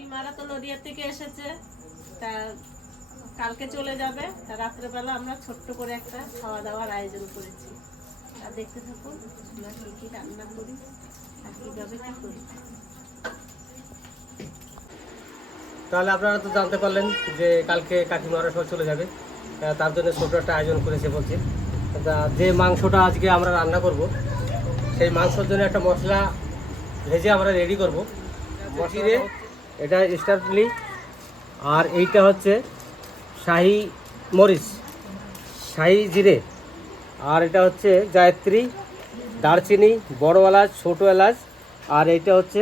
কাকিমারা তো নদিয়া থেকে এসেছে। তা কালকে চলে যাবে। তা রাত্রেবেলা আমরা ছোট্ট করে একটা খাওয়া দাওয়ার আয়োজন করেছি। আর দেখতে থাকুন আমরা কী কী রান্না করি আর কীভাবে কী করি। তাহলে আপনারা তো জানতে পারলেন যে কালকে কাকিমারা সব চলে যাবে। তার জন্য ছোটো একটা আয়োজন করেছে বলছে। তা যে মাংসটা আজকে আমরা রান্না করব সেই মাংসর জন্য একটা মশলা ভেজে আমরা রেডি করব। মশিরে এটা স্টার্টলি আর এইটা হচ্ছে শাহি মরিচ, শাহি জিরে। আর এটা হচ্ছে জায়ত্রী, দারচিনি, বড় এলাচ, ছোটো এলাচ। আর এইটা হচ্ছে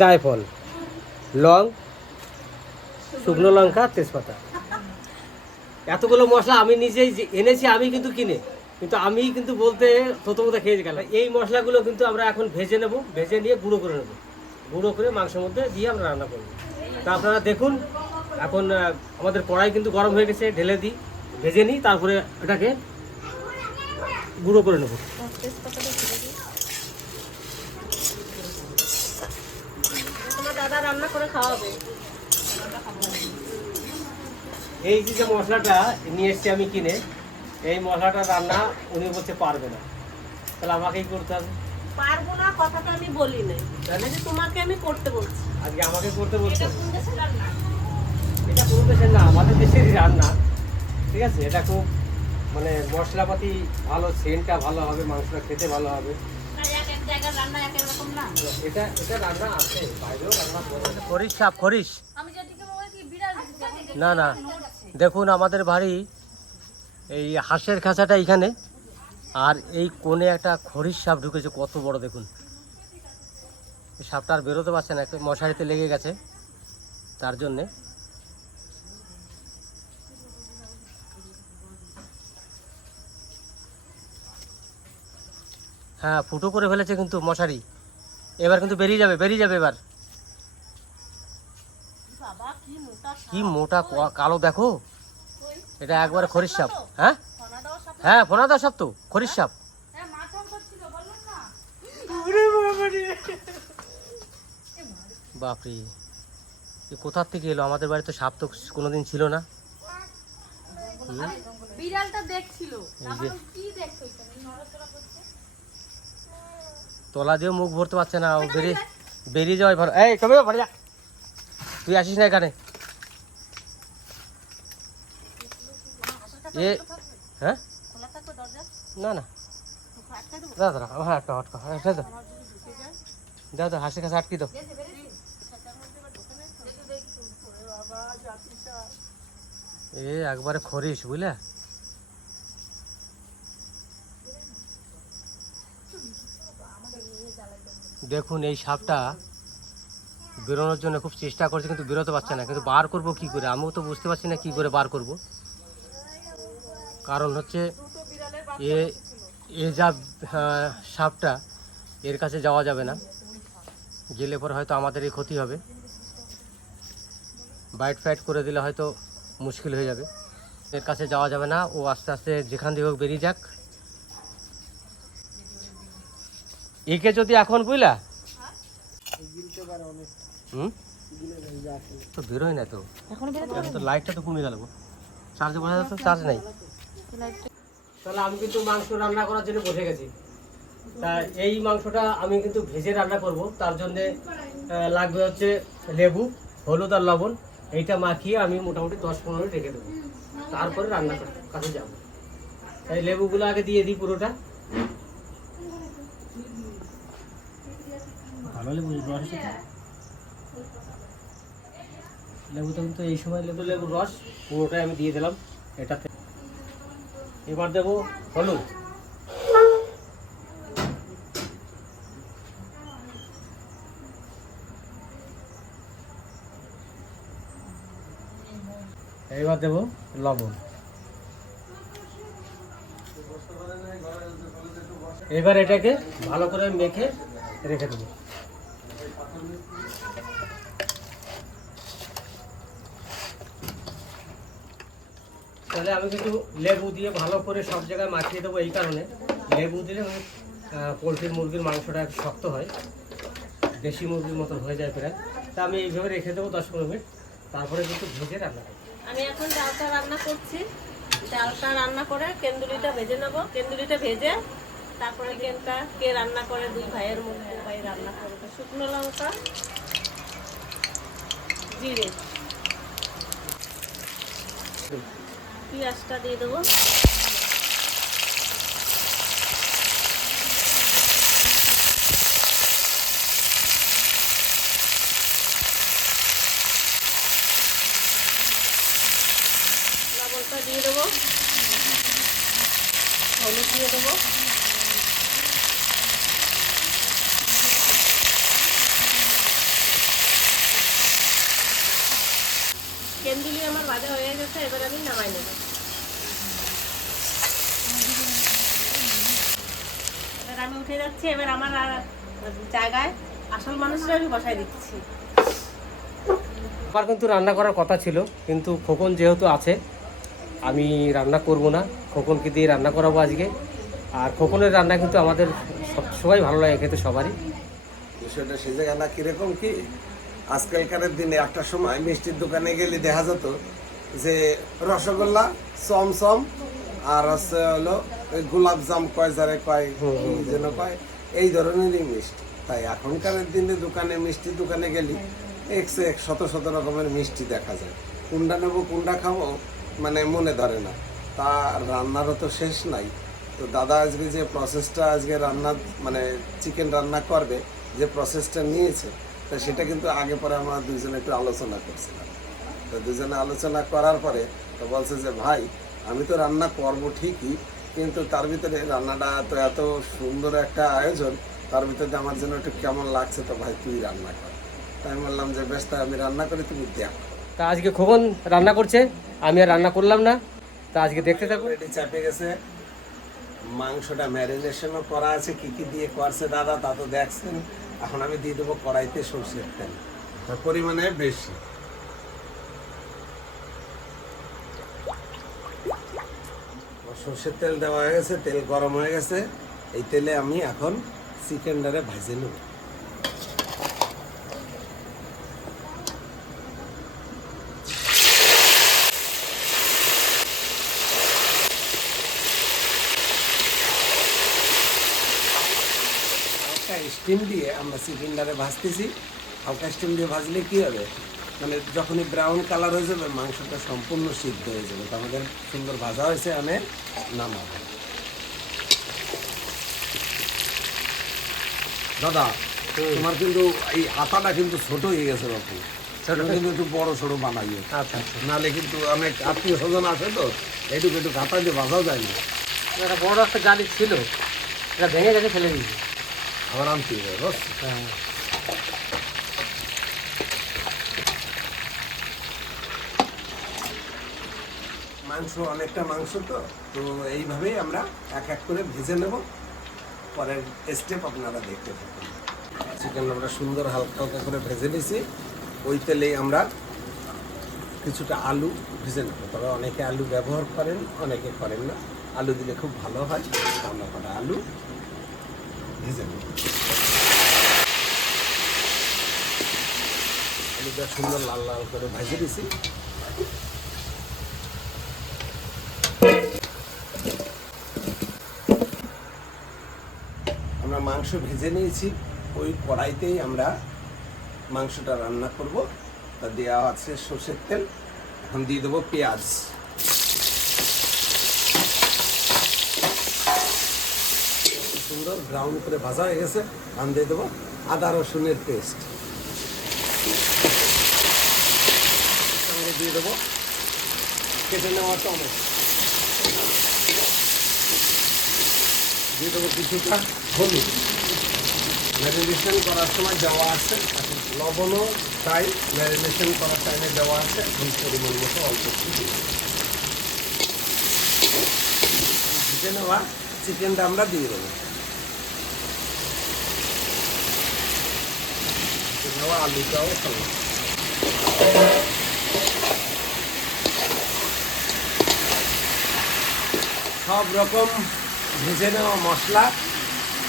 জায়ফল, লং, শুকনো লঙ্কা, তেজপাতা। এতগুলো মশলা আমি নিজেই এনেছি, আমি কিন্তু কিনে। কিন্তু আমি কিন্তু বলতে প্রথমত খেয়ে গেলাম। এই মশলাগুলো কিন্তু আমরা এখন ভেজে নেব, ভেজে নিয়ে গুঁড়ো করে নেব। গুঁড়ো করে মাংসের মধ্যে দিয়ে আমরা রান্না করব। তা আপনারা দেখুন এখন আমাদের কড়াই কিন্তু গরম হয়ে গেছে ঢেলে দিই ভেজে নিই তারপরে এটাকে গুঁড়ো করে নেব। তেজপাতাটা ছেড়ে দাদা রান্না করে খাওয়াবে। এই যে যে মশলাটা নিয়ে এসছি আমি কিনে এই মশলাটা রান্না উনি বলতে পারবে না। তাহলে আমাকেই করতে হবে। পারব না কথাটা আমি বলি নাই। তাহলে যে তোমাকে আমি করতে বলছি। আজকে আমাকে করতে বলছে? এটা কোনো দেশের না আমাদের দেশেরই রান্না। ঠিক আছে? এটা খুব মানে মশলাপাতি ভালো সেন্টটা ভালো হবে মাংসটা খেতে ভালো হবে। এটা এটা রান্না আছে বাইরেও রান্না করে খরিশ সাপ খরিশ। না না। দেখুন আমাদের বাড়ি এই হাঁসের খাঁচাটা এইখানে আর এই কোণে একটা খরিশ সাপ ঢুকেছে কত বড় দেখুন। সাপটা আর বেরোতে পারছে না একটা মশারিতে লেগে গেছে তার জন্যে। হ্যাঁ ফুটো করে ফেলেছে কিন্তু মশারি। এবার কিন্তু বেরিয়ে যাবে বেরিয়ে যাবে এবার। কি মোটা কালো দেখো। এটা একবারে খরিশ সাপ হ্যাঁ? হ্যাঁ ফোনা দাও সাপ তো খরিশ সাপ। বাপরে এ কোথার থেকে এলো? আমাদের বাড়িতে সাপ তো কোনোদিন ছিল না। বিড়ালটা দেখছিল। কি দেখছ এখানে নড়াচড়া করছে। তলা দিয়েও মুখ ভরতে পারছে না বেরিয়ে বেরিয়ে যাওয়াই ভালো এই কবে যা। তুই আসিস না এখানে। এ হ্যাঁ? না না। আটকে দাদা একটা আটকা দাও দাও হাসি কাছে আটকি এ, একবারে খরিস, বুঝলে? দেখুন, এই সাপটা বেরোনোর জন্য খুব চেষ্টা করছে, কিন্তু বেরোতে পারছে না। কিন্তু বার করব কি করে? আমিও তো বুঝতে পারছি না কি করে বার করব। কারণ হচ্ছে এ এ যা সাপটা এর কাছে যাওয়া যাবে না। গেলে পর হয়তো আমাদেরই ক্ষতি হবে। বাইট ফাইট করে দিলে হয়তো মুশকিল হয়ে যাবে। এর কাছে যাওয়া যাবে না। ও আস্তে আস্তে যেখান থেকে হোক বেরিয়ে যাক। একে যদি এখন বুঝলা হুম? তো বেরোয় না তো। এখন তো লাইটটা তো কমে গেল চার্জে বোঝা যাচ্ছে চার্জ নাই। তাহলে আমি কিন্তু মাংস রান্না করার জন্য বসে গেছি। তা এই মাংসটা আমি কিন্তু ভেজে রান্না করব। তার জন্যে লাগবে হচ্ছে লেবু হলুদ আর লবণ। এইটা মাখিয়ে আমি মোটামুটি দশ পনেরো মিনিট রেখে দেবো। তারপরে রান্না কাছে যাব। তাই লেবুগুলো আগে দিয়ে দিই পুরোটা। ভালো লেবু রস আছে তো? এই সময় লেবু লেবুর রস পুরোটাই আমি দিয়ে দিলাম। এটাতে এবার দেবো হলুদ এবার দেবো লবণ। এবার এটাকে ভালো করে মেখে রেখে দেবো। তাহলে আমি কিন্তু লেবু দিয়ে ভালো করে সব জায়গায় মাখিয়ে দেবো এই কারণে। লেবু দিলে পোলট্রির মুরগির মাংসটা শক্ত হয়। দেশি মুরগির মতো হয়ে যায় প্রায়। তা আমি এইভাবে রেখে দেবো দশ পনেরো মিনিট। তারপরে কিন্তু ভেজে রান্না করব। আমি এখন ডালটা রান্না করছি। ডালটা রান্না করে কেন্দুরিটা ভেজে নেব। কেন্দুরিটা ভেজে তারপরে গেনটা কে রান্না করে, দুই ভাইয়ের মধ্যে ভাই রান্না করবে। শুকনো লঙ্কা, জিরে। পেঁয়াজটা দিয়ে দেবো লবণটা দিয়ে দেবো হলুদ দিয়ে দেবো কেন্দ্রুলি আমার ভাজা হয়ে গেছে এবার আমি নামাই নেব। এবার আমি উঠে যাচ্ছি এবার আমার আর জায়গায় আসল মানুষরা আমি বসাই দিচ্ছি। আমার কিন্তু রান্না করার কথা ছিল কিন্তু খোকন যেহেতু আছে আমি রান্না করব না। খোকনকে দিয়ে রান্না করাবো আজকে। আর খোকনের রান্না কিন্তু আমাদের সবাই ভালো লাগে খেতে সবারই। বিষয়টা সে জায়গা না কীরকম কি? আজকালকার দিনে একটা সময় মিষ্টির দোকানে গেলে দেখা যেত যে রসগোল্লা চমচম আর হচ্ছে হলো গোলাপ জাম কয় যারে কয় যেন কয় এই ধরনেরই মিষ্টি। তাই এখনকার দিনে দোকানে মিষ্টির দোকানে গেলি একশো এক শত শত রকমের মিষ্টি দেখা যায়। কোনটা নেব কোনটা খাব মানে মনে ধরে না। তা রান্নারও তো শেষ নাই। তো দাদা আজকে যে প্রসেসটা আজকে রান্না মানে চিকেন রান্না করবে যে প্রসেসটা নিয়েছে তা সেটা কিন্তু আগে পরে আমরা দুইজনে একটু আলোচনা করছিলাম। তো দুজনে আলোচনা করার পরে তো বলছে যে ভাই আমি তো রান্না করব ঠিকই কিন্তু তার ভিতরে রান্নাটা তো এত সুন্দর একটা আয়োজন তার ভিতরে আমার জন্য একটু কেমন লাগছে তো ভাই তুই রান্না কর। তাই আমি বললাম যে বেশ তাই আমি রান্না করি তুমি দেখ। তা আজকে খোকন রান্না করছে আমি আর রান্না করলাম না। তা আজকে দেখতে থাকো। অলরেডি চাপে গেছে। মাংসটা ম্যারিনেশনও করা আছে কি কি দিয়ে করছে দাদা তা তো দেখছেন। এখন আমি দিয়ে দেবো কড়াইতে সর্ষের তেল। তার পরিমাণে বেশি। সর্ষের তেল দেওয়া হয়ে গেছে, তেল গরম হয়ে গেছে। এই তেলে আমি এখন চিকেনটারে ভাজে নেব হালকা স্টিম দিয়ে আমরা চিকেনটারে ভাজতেছি। হালকা স্টিম দিয়ে ভাজলে কি হবে? মানে যখনই ব্রাউন কালার হয়ে যাবে মাংসটা সম্পূর্ণ সিদ্ধ হয়ে যাবে। তো আমাদের সুন্দর ভাজা হয়েছে আমি নামাবো। দাদা তোমার কিন্তু এই আটাটা কিন্তু ছোট হয়ে গেছে বাপু। সেটা কিন্তু একটু বড় সড়ো বানাইও আচ্ছা আচ্ছা। নাহলে কিন্তু অনেক আত্মীয় স্বজন আছে তো এইটুকু একটু কাটা দিয়ে ভাজাও যায় না। একটা বড় একটা জালি ছিল। এটা ভেঙে গেছে ফেলে দিয়েছি। আবার আনতে? হ্যাঁ মাংস, অনেকটা মাংস তো। তো এইভাবেই আমরা এক এক করে ভেজে নেব। পরের স্টেপ আপনারা দেখতে থাকুন। চিকেন আমরা সুন্দর হালকা হালকা করে ভেজে নিয়েছি। ওই তেলেই আমরা কিছুটা আলু ভেজে নেব। তবে অনেকে আলু ব্যবহার করেন, অনেকে করেন না। আলু দিলে খুব ভালো হয়। আমরা কটা আলু আলুটা সুন্দর লাল লাল করে ভেজে দিয়েছি। আমরা মাংস ভেজে নিয়েছি। ওই কড়াইতেই আমরা মাংসটা রান্না করব। তা দেওয়া আছে সর্ষের তেল। এখন দিয়ে দেবো পেঁয়াজ। সুন্দর ব্রাউন করে ভাজা হয়ে গেছে এখন দিয়ে দেবো, আদা রসুনের পেস্ট দিয়ে দেবো, কেটে নেওয়া টমেটো। দিয়ে দেবো কিছুটা হলুদ। ম্যারিনেশন করার সময় দেওয়া আছে লবণও তাই ম্যারিনেশন করার টাইমে দেওয়া আছে এখন পরিমাণ মতো অল্প দিই নেওয়া চিকেনটা আমরা দিয়ে দেবো। নাও আলুটাও খাব সব রকম ভেজে নেওয়া মশলা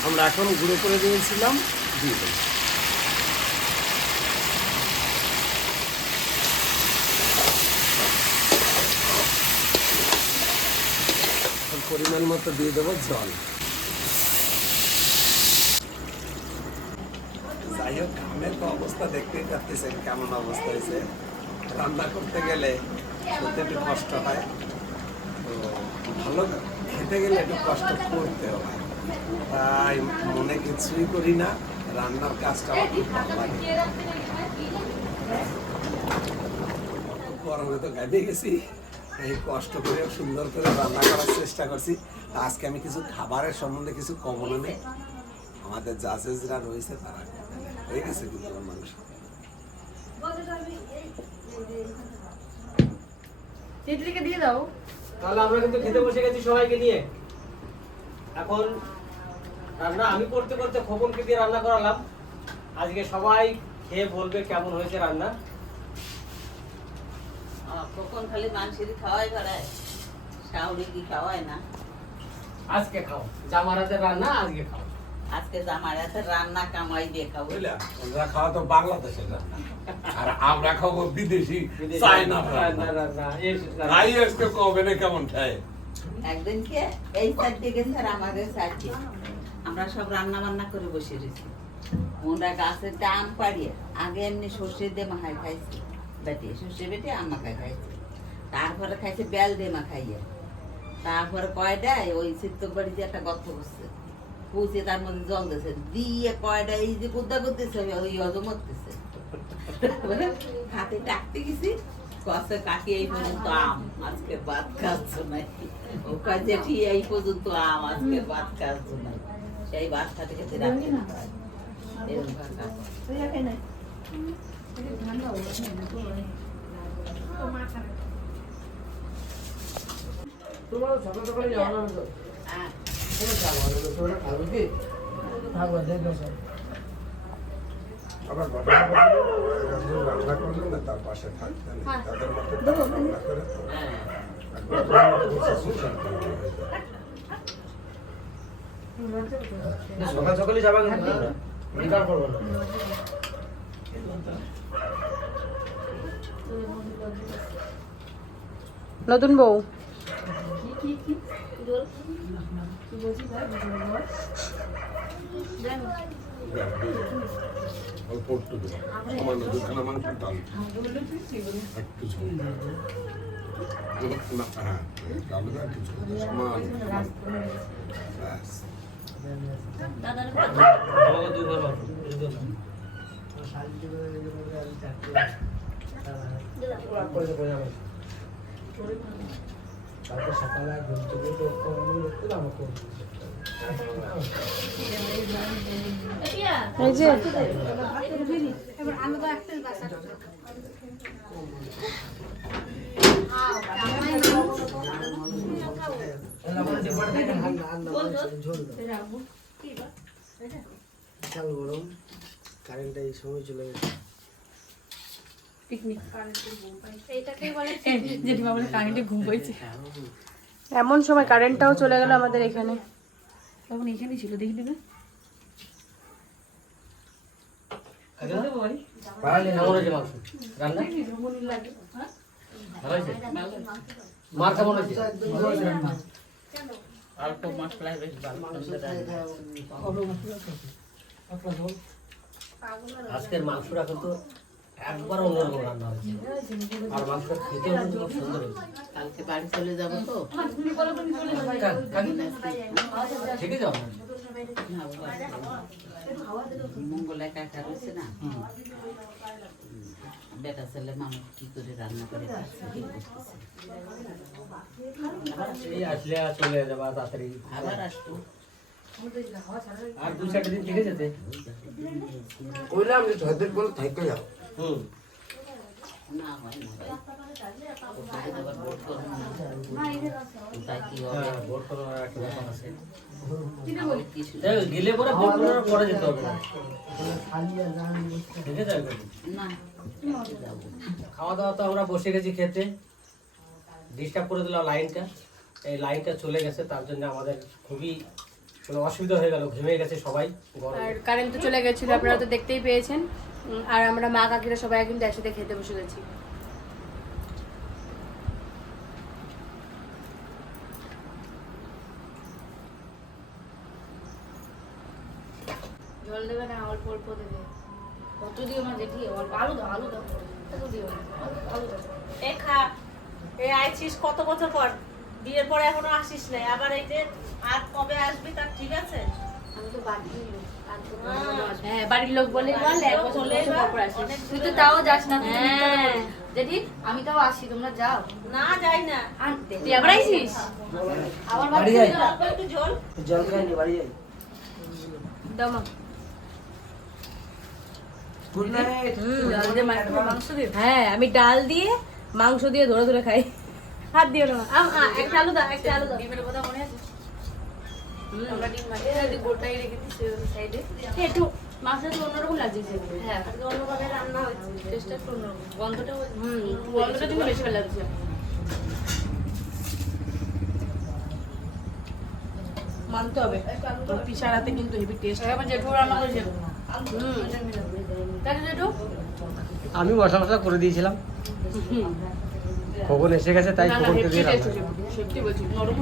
আমরা এখন গুঁড়ো করে দিয়েছিলাম, দিয়ে পরিমাণ মতো দিয়ে দেবো জল। তো অবস্থা দেখতেই পাচ্ছেন কেমন অবস্থা হয়েছে। রান্না করতে গেলে সত্যি একটু কষ্ট হয়। তো ভালো খেতে গেলে একটু কষ্ট করতে হয়। তাই মনে কিছুই করি না, রান্নার কাজটা আমার খুব ভালো লাগে। গরমে তো গাইতে গেছি, এই কষ্ট করে সুন্দর করে রান্না করার চেষ্টা করছি। আজকে আমি কিছু খাবারের সম্বন্ধে কিছু কমন নেই। আমাদের জাজেসরা রয়েছে তারা হয়ে গেছে কিন্তু আমার মাংস তিতলিকে দিয়ে দাও। তাহলে আমরা কিন্তু খেতে বসে গেছি সবাইকে নিয়ে। এখন রান্না আমি করতে করতে খোকনকে দিয়ে রান্না করালাম। আজকে সবাই খেয়ে বলবে কেমন হয়েছে রান্না। কখন খালি মাংসেরই খাওয়াই বেড়ায়। শাউরি কি খাওয়ায় না। আজকে খাও। জামার হাতের রান্না আজকে খাও। আজকে জামার হাতে রান্না কামাই দিয়ে ওরা খাওয়া তো বাংলাদেশের রান্না। আর আমরা খাব বিদেশি বিদেশি চায়না রান্না, রান্না, এই রান্না। রাই আজকে কবে না কেমন খায়? একদিনকে এই সাইডে গেছে আর আমাদের সাইডে আমরা সব রান্না বান্না করে বসে রয়েছি। মোরা গাছের ডাম পাড়িয়ে আগে এমনি সর্ষে দিয়ে মাখাই খাইছি। বেটে সর্ষে বেটে আম মাখাই খাইছি। তারপরে খাইছে বেল দিয়ে মাখাইয়ে। তারপরে কয়টায় ওই সিদ্ধ বাড়ি দিয়ে একটা গর্ত করছে পুষে তার মধ্যে জল দিয়েছে। দিয়ে কয়টা এই যে কুদ্দা করতেছে ওই হজম করতেছে হাতে ডাকতে গেছি কষে কাকি এই পর্যন্ত আম আজকে ভাত খাচ্ছ নাই। ও কয় জেঠি এই পর্যন্ত আম আজকে ভাত খাচ্ছ নাই। সেই ভাত খাতে খেতে রাখতে না? তোমার সকাল সকালে যাওয়া হ্যাঁ। কি আবার রান্না করলেন না তার পাশে থাকতেন তাদের রান্না করে হয়ে। সকাল সকালে যাবা কিন্তু তোমরা বিকার করব না নতুন বউ অল্প একটু দেবো। সামান্য দুখানা মাংসের ডাল। না। আমাকে কালকে সকালে ঘুম থেকে তো কম দেখতে না আমাকে এই যে বিশাল গরম কারেন্টটা এই সময় চলে গেছে পিকনিক জেঠিমা বলে কারেন্টে ঘুম পাইছে। এমন সময় কারেন্টটাও চলে গেল আমাদের এখানে। তখন এখানেই ছিল দেখি দেবে। মার কেমন অল্প বেশ ভালো আজকের মাংসটা কিন্তু একবার অন্যরকম রান্না হয়েছে। আর মাংসটা খেতেও কিন্তু খুব সুন্দর হয়েছে। কালকে বাড়ি চলে যাব তো। কা- কাকি? ঠিক যাও। না, বাবা। মঙ্গলায় কাকা রয়েছে না। বেটা ছেলে মানুষ কি করে রান্না করে আসলে চলে যাবা তাড়াতাড়ি। আবার আসব। আর দু চারটে দিন থেকে যেতে। কইলাম যে ছয়দিন বলে থাইকে যাও। হুম। না হয় হ্যাঁ গেলে পরে ভোট করার পরে যেতে হবে। না ঠিক আছে খাওয়া দাওয়া তো আমরা বসে গেছি খেতে। ডিস্টার্ব করে দিলাম লাইনটা। এই লাইনটা চলে গেছে তার জন্য আমাদের খুবই মানে অসুবিধা হয়ে গেল ঘেমে গেছে সবাই আর কারেন্ট তো চলে গেছিল আপনারা তো দেখতেই পেয়েছেন। আর আমরা মা কাকিরা সবাই কিন্তু একসাথে খেতে বসে গেছি। জল দেবে না অল্প অল্প দেবে। কত দিও না দেখি অল্প আলু দাও আলু দাও কত দিও না আলু দাও এ খা এ আইছিস কত বছর পর? বিয়ের পরে এখনও আসিস নাই। আবার এই যে আর কবে আসবি তার ঠিক আছে? আমি বাড়ির লোক বলে তুই তো তাও যাস না আমি আসি তোমরা যাও। না যাই না। তুই আবার আইসিস? বাড়ি যাই। জল জল বাড়ি যাই হ্যাঁ আমি ডাল দিয়ে মাংস দিয়ে ধরে ধরে খাই। হাত দিও না। একটা আলু দাও একটা আলু দাও। ডিমের কথা মনে আছে? আমরা ডিম মাঝে গোটাই রেখে দিচ্ছি সাইডে একটু তো অন্যরকম লাগছে হ্যাঁ। অন্যভাবে রান্না হয়েছে। টেস্টটা একটু অন্যরকম। গন্ধটা হুম গন্ধটা কিন্তু বেশি ভালো লাগছে। মানতে হবে। তোর পিসার হাতে কিন্তু হেভি টেস্ট এখন জেঠু রান্না করেছে। হুম। তাই জেঠু? আমি মশলা মশলা করে দিয়েছিলাম। কখন এসে গেছে তাই না, দিয়ে। সত্যি বলছি নরম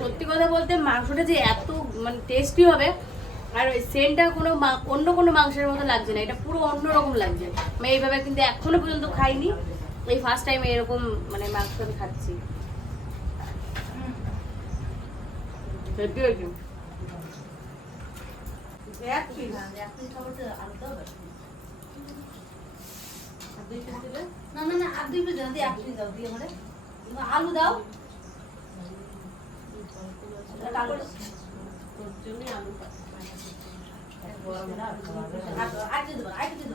সত্যি কথা বলতে মাংসটা যে এত মানে টেস্টি হবে আর ওই সেন্টটা কোনো অন্য কোনো মাংসের মতো লাগছে না এটা পুরো অন্যরকম লাগছে। আমি এইভাবে কিন্তু এখনও পর্যন্ত খাইনি এই ফার্স্ট টাইম এরকম মানে মাংস আমি খাচ্ছি। এক পিস দুই পিস দিলে না না না আর দুই পিস দাও এক পিস দাও দিয়ে আমারে আলু দাও। তোর জন্যই আলু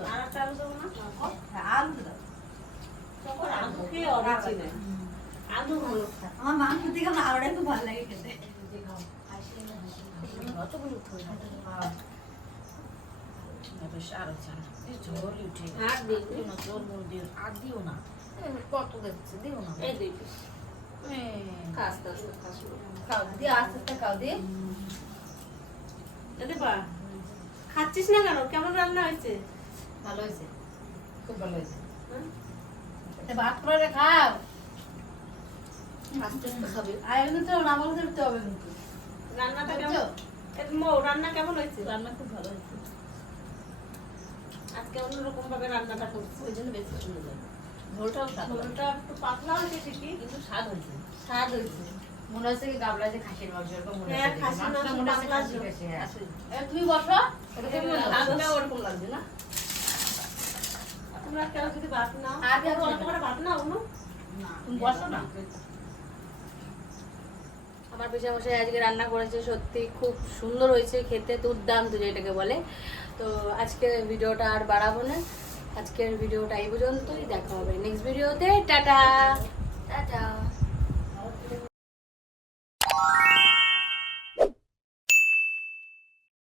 আর একটা আলু দেবো না তখন আলু খেয়ে অরুচি কত দেখছে দিও না। এই খাও দিয়ে আস্তে আস্তে খাও দিয়ে। বা খাচ্ছিস না কেন? কেমন রান্না হয়েছে? ভালো হয়েছে খুব ভালো হয়েছে। হ্যাঁ? ভাত করে খাও। আস্তে আস্তে খাবে। আর তো হবে কিন্তু। রান্নাটা? কেমন? রান্না কেমন হয়েছে? রান্না খুব ভালো হয়েছে। আজকে অন্যরকম ভাবে রান্নাটা করছি। ওই জন্য বেশি সুন্দর ঝোলটাও স্বাদ ঝোলটা একটু পাতলা হয়েছে ঠিকই কিন্তু স্বাদ হয়েছে। স্বাদ হয়েছে। মনে হচ্ছে গাবলা যে খাসির মাংস এরকম মনে হ্যাঁ, হচ্ছে হ্যাঁ। এ, তুমি বসো তুমি ওরকম লাগছে না। তোমরা কেউ যদি ভাত নাও আর ভাত না তুমি বসো না। আমার পেশামশাই আজকে রান্না করেছে, সত্যি খুব সুন্দর হয়েছে, খেতে দুর্দান্ত যেটাকে বলে। তো আজকে ভিডিওটা আর বাড়াবো না। আজকের ভিডিওটা এই পর্যন্তই, দেখা হবে নেক্সট ভিডিওতে টাটা! টাটা!